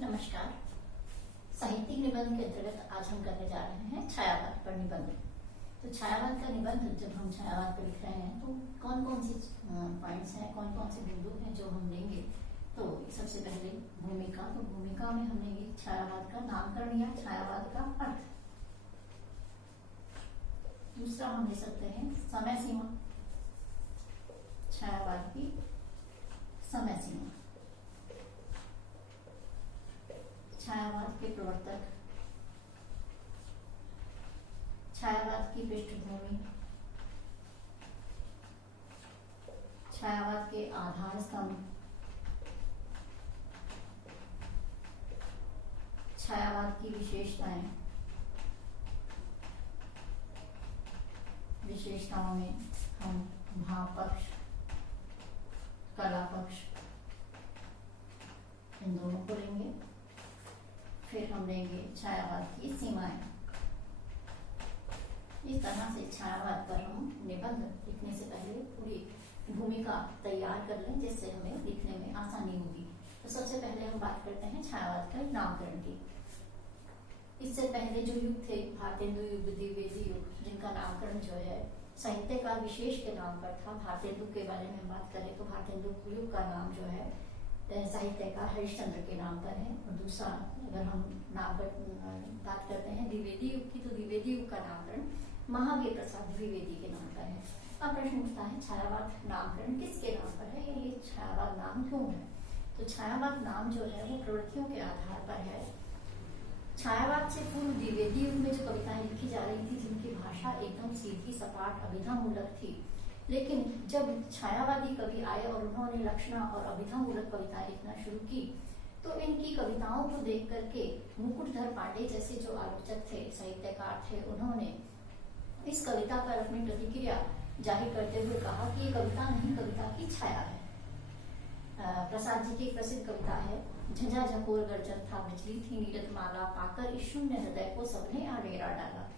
नमस्कार। साहित्यिक निबंध के अंतर्गत आज हम करने जा रहे हैं छायावाद पर निबंध। तो छायावाद का निबंध जब हम छायावाद पर लिख रहे हैं तो कौन कौन से पॉइंट्स हैं, कौन कौन से बिंदु हैं जो हम लेंगे। तो सबसे पहले भूमिका। तो भूमिका में हमने ये छायावाद का नामकरण या छायावाद का अर्थ। दूसरा हम ले सकते हैं समय सीमा, छायावाद की समय सीमा, छायावाद के प्रवर्तक, छायावाद की पृष्ठभूमि, छायावाद के आधार स्तंभ, छायावाद की विशेषताएं, विशेषताओं में हम भाव पक्ष, कला पक्ष, इन दोनों को लेंगे। फिर हम लेंगे छायावाद की सीमाएं। इस तरह से छायावाद पर हम निबंध लिखने से पहले पूरी भूमिका तैयार कर लें, जिससे हमें लिखने में आसानी होगी। तो सबसे पहले हम बात करते हैं छायावाद का नामकरण की। इससे पहले जो युग थे, भारतेंदु युग, द्विवेदी युग, जिनका नामकरण जो है साहित्यकार विशेष के नाम पर था। भारतेंदु के बारे में हम बात करें तो भारतेंदु युग का नाम जो है साहित्यकार हरिश्चंद्र के नाम पर है। और दूसरा अगर हम नाम पर बात करते हैं द्विवेदी युग की, तो द्विवेदी युग का नामकरण महावीर प्रसाद द्विवेदी के नाम पर है। अब प्रश्न उठता है छायावाद नामकरण किसके नाम पर है, ये छायावाद नाम क्यों है। तो छायावाद नाम जो है वो प्रवृत्तियों के आधार पर है। छायावाद से पूर्व द्विवेदी युग में जो कविताएं लिखी जा रही थी, जिनकी भाषा एकदम सीधी सपाट अभिधामूलक थी, लेकिन जब छायावादी कवि आए और उन्होंने लक्षणा और अभिधामूलक कविताएं लिखना शुरू की, तो इनकी कविताओं को देख करके मुकुटधर पांडे जैसे जो आलोचक थे, साहित्यकार थे, उन्होंने इस कविता पर अपनी प्रतिक्रिया जाहिर करते हुए कहा कि ये कविता नहीं, कविता की छाया है। प्रसाद जी की एक प्रसिद्ध कविता है, झंझा झकोर गर्जन था, बिजली थी नीरद माला, पाकर इस शून्य हृदय को सबने आडेरा डाला।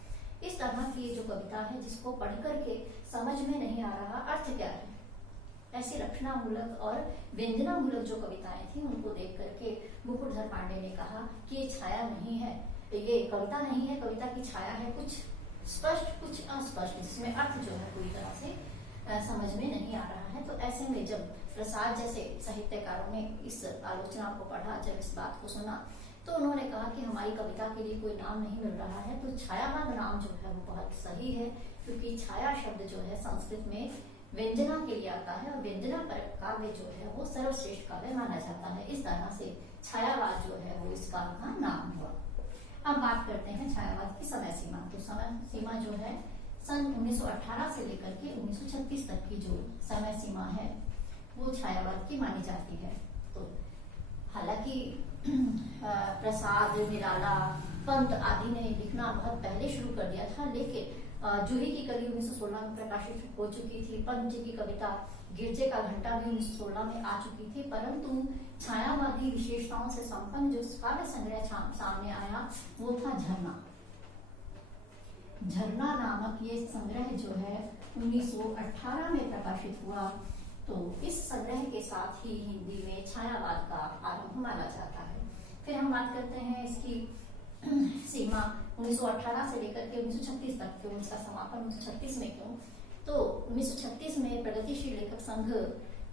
इस तरह की जो कविता है, जिसको पढ़ करके समझ में नहीं आ रहा अर्थ क्या है, ऐसी रक्षणामूलक और व्यंजनामूलक जो कविताएं थी, उनको देख करके मुकुटधर पांडे ने कहा कि ये छाया नहीं है, ये कविता नहीं है, कविता की छाया है, कुछ स्पष्ट कुछ अस्पष्ट, जिसमें अर्थ जो है पूरी तरह से समझ में नहीं आ रहा है। तो ऐसे में जब प्रसाद जैसे साहित्यकारों ने इस आलोचना को पढ़ा, जब इस बात को सुना, तो उन्होंने कहा कि हमारी कविता के लिए कोई नाम नहीं मिल रहा है। तो छायावाद नाम जो है वो बहुत सही है, क्योंकि छाया शब्द जो है संस्कृत में व्यंजना के लिए आता है, और व्यंजना पर काव्य जो है वो सर्वश्रेष्ठ काव्य माना जाता है। इस तरह से छायावाद जो है वो इस काव्य का नाम हुआ। अब बात करते हैं छायावाद की समय सीमा। तो समय सीमा जो है सन 1918 से लेकर के 1936 तक की जो समय सीमा है वो छायावाद की मानी जाती है। तो हालांकि प्रसाद, निराला, पंत आदि ने लिखना बहुत पहले शुरू कर दिया था, लेकिन जूही की कली 1916 में प्रकाशित हो चुकी थी। पंत जी की कविता गिरजे का घंटा भी 1916 में आ चुकी थी, परंतु छायावादी विशेषताओं से संपन्न जो काव्य संग्रह सामने आया वो था झरना। झरना नामक ये संग्रह जो है 1918 में प्रकाशित हुआ। तो इस संग्रह के साथ ही हिंदी में छायावाद का आरंभ माना जाता है। फिर हम बात करते हैं इसकी सीमा 1918 से लेकर के 1936 तक, क्यों इसका समापन 1936 में क्यों। तो 1936 में प्रगतिशील लेखक संघ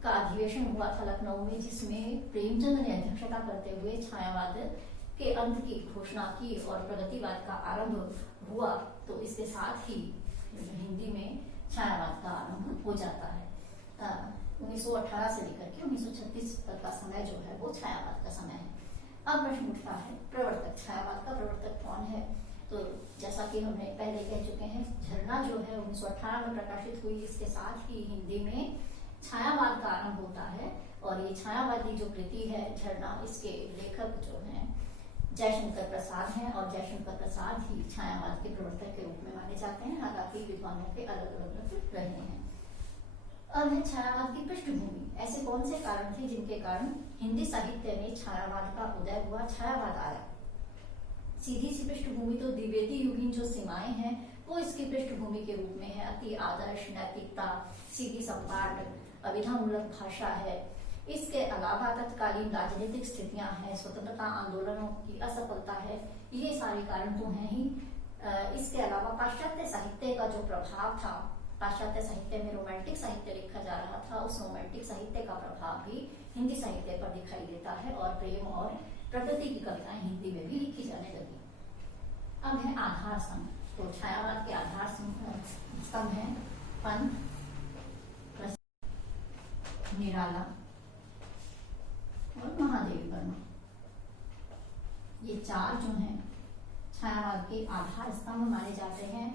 का अधिवेशन हुआ था लखनऊ में, जिसमें प्रेमचंद ने अध्यक्षता करते हुए छायावाद के अंत की घोषणा की और प्रगतिवाद का आरंभ हुआ। तो इसके साथ ही हिंदी में छायावाद का आरंभ हो जाता है। 1918 से लेकर के 1936 तक का समय जो है वो छायावाद का समय है। अब प्रश्न उठता है प्रवर्तक, छायावाद का प्रवर्तक कौन है। तो जैसा कि हमने पहले कह चुके हैं, झरना जो है 1918 में प्रकाशित हुई, इसके साथ ही हिंदी में छायावाद का आरंभ होता है। और ये छायावादी जो कृति है झरना, इसके लेखक जो हैं जयशंकर प्रसाद हैं, और जयशंकर प्रसाद ही छायावाद के प्रवर्तक के रूप में माने जाते हैं। हालांकि विद्वानों के अलग अलग मत रहे हैं। अब है छायावाद की पृष्ठभूमि। ऐसे कौन से कारण थे जिनके कारण हिंदी साहित्य में छायावाद का उदय हुआ, छायावाद आया। सीधी सी पृष्ठभूमि तो द्विवेदी युगीन जो सीमाएं हैं वो इसकी पृष्ठभूमि के रूप में है। अति आदर्श, नैतिकता, सीधी सपाट, अभिधामूलक भाषा है। इसके अलावा तत्कालीन राजनीतिक स्थितियां हैं, स्वतंत्रता आंदोलनों की असफलता है, ये सारे कारण तो हैं ही। इसके अलावा पाश्चात्य साहित्य का जो प्रभाव था, पाश्चात्य साहित्य में रोमांटिक साहित्य लिखा जा रहा था, उस रोमांटिक साहित्य का प्रभाव भी हिंदी साहित्य पर दिखाई देता है और प्रेम और प्रकृति की कविताएं हिंदी में भी लिखी जाने लगी। अब है आधार स्तंभ। तो छायावाद के आधार स्तंभ है पंत, निराला और महादेवी वर्मा। ये चार जो हैं छायावाद के आधार स्तंभ माने जाते हैं।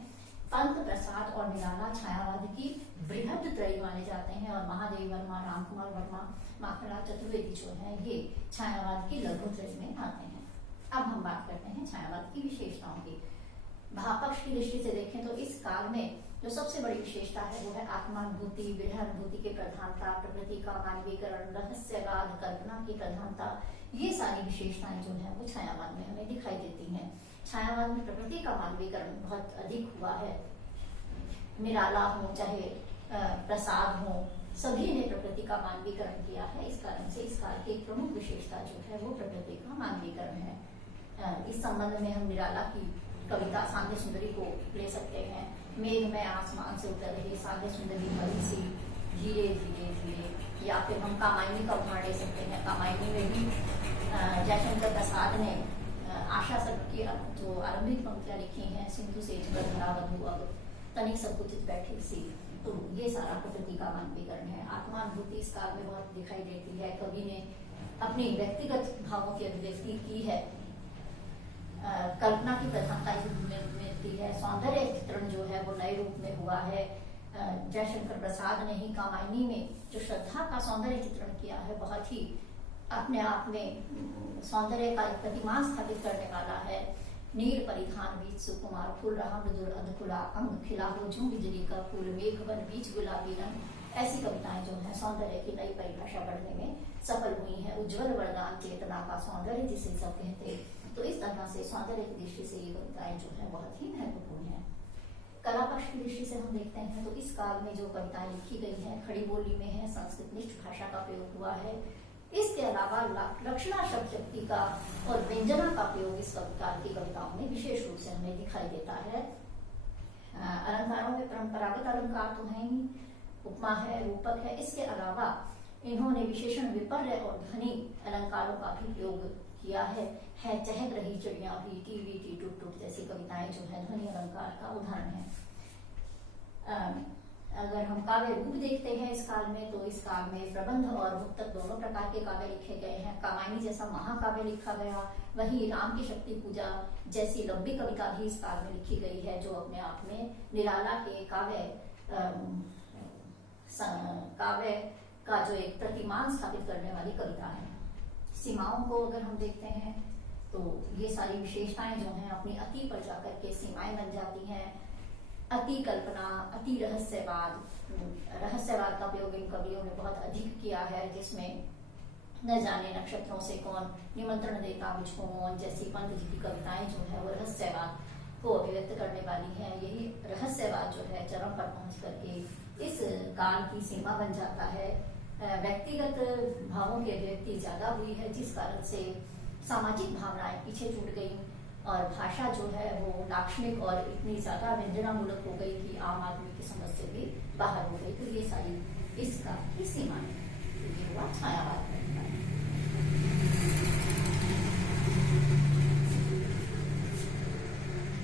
पंत, प्रसाद और निराला छायावाद की बृहद त्रयी माने जाते हैं और महादेवी वर्मा, रामकुमार वर्मा, माखनलाल चतुर्वेदी जो है ये छायावाद की लघु त्रयी में आते हैं। अब हम बात करते हैं छायावाद की विशेषताओं की। भावपक्ष की दृष्टि से देखें तो इस काल में जो सबसे बड़ी विशेषता है वो है आत्मानुभूति, विरहानुभूति की प्रधानता, प्रकृति का मानवीकरण, रहस्यवाद, कल्पना की प्रधानता। ये सारी विशेषताएं जो है वो छायावाद में हमें दिखाई देती हैं। छायावाद में प्रकृति का मानवीकरण बहुत अधिक हुआ है। निराला हो चाहे प्रसाद हो, सभी ने प्रकृति का मानवीकरण किया है। इस कारण से इस काल की एक प्रमुख विशेषता जो है वो प्रकृति का मानवीकरण है। इस संबंध में हम निराला की कविता सांध्य सुंदरी को ले सकते हैं। मेघ में आसमान से उतर रही सांध्य सुंदरी बड़ी सी धीरे धीरे धीरे, या फिर हम कामायनी का उदाहरण ले सकते हैं। कामायनी में भी जयशंकर प्रसाद ने आशा सर की जो आरंभिक पंक्तियां लिखी हैं, सिंधु से वधु अब तनिक संकुचित बैठी सी, तो ये सारा प्रकृति का मानवीकरण है। आत्मानुभूति इस काल में बहुत दिखाई देती है। कवि ने अपनी व्यक्तिगत भावों की अभिव्यक्ति की है। कल्पना की प्रधानता मिलती है। सौंदर्य चित्रण जो है वो नए रूप में हुआ है। जयशंकर प्रसाद ने ही कामायनी में जो श्रद्धा का सौंदर्य चित्रण किया है, बहुत ही अपने आप में सौंदर्य का एक प्रतिमान स्थापित करने वाला है। नील परिधान बीच सुकुमार फूल रहा मृदुल अधकुला, अंग खिला हो झूम बिजली का फूल, मेघ वन बीच गुलाबी रंग। ऐसी कविताएं जो है सौंदर्य की नई परिभाषा बढ़ने में सफल हुई है। उज्ज्वल वरदान चेतना का सौंदर्य जिसे सब कहते, तो इस तरह से सौंदर्य की दृष्टि से ये कविताएं जो है बहुत ही महत्वपूर्ण है। कला पक्ष की दृष्टि से हम देखते हैं तो इस काल में जो कविताएं लिखी गई हैं खड़ी बोली में है, संस्कृतनिष्ठ भाषा का प्रयोग हुआ है। इसके अलावा लक्षणा शब्द शक्ति का और व्यंजना का प्रयोग इस काल की कविताओं में विशेष रूप से हमें दिखाई देता है। अलंकारों में परंपरागत अलंकार तो है ही, उपमा है, रूपक है। इसके अलावा इन्होंने विशेषण, विपर्य और ध्वनि अलंकारों का भी प्रयोग किया है। चहक रही चिड़िया भी, टी टूट टूट जैसी कविताएं जो है ध्वनि अलंकार का उदाहरण है। अगर हम काव्य रूप देखते हैं इस काल में, तो इस काल में प्रबंध और मुक्तक दोनों प्रकार के काव्य लिखे गए हैं। कामायनी जैसा महाकाव्य लिखा गया, वहीं राम की शक्ति पूजा जैसी लंबी कविता भी इस काल में लिखी गई है, जो अपने आप में निराला के काव्य का जो एक प्रतिमान स्थापित करने वाली कविता है। सीमाओं को अगर हम देखते हैं तो ये सारी विशेषताएं जो हैं अपनी अति पर जाकर के सीमाएं बन जाती हैं। अति कल्पना, अति रहस्यवाद, रहस्यवाद का प्रयोग इन कवियों ने बहुत अधिक किया है, जिसमें न जाने नक्षत्रों से कौन निमंत्रण देता मुझको मौन जैसी पंत जी की कविताएं जो है वो रहस्यवाद को अभिव्यक्त करने वाली है। यही रहस्यवाद जो है चरम पर पहुंच करके इस काल की सीमा बन जाता है। व्यक्तिगत भावों की अभिव्यक्ति ज्यादा हुई है, जिस कारण से सामाजिक भावनाएं पीछे छूट गई और भाषा जो है वो लाक्षणिक और इतनी ज्यादा व्यंजनामूलक हो गई कि आम आदमी की समझ से भी बाहर हो गई। तो ये सारी इस काल की सीमा है। ये हुआ छायावाद।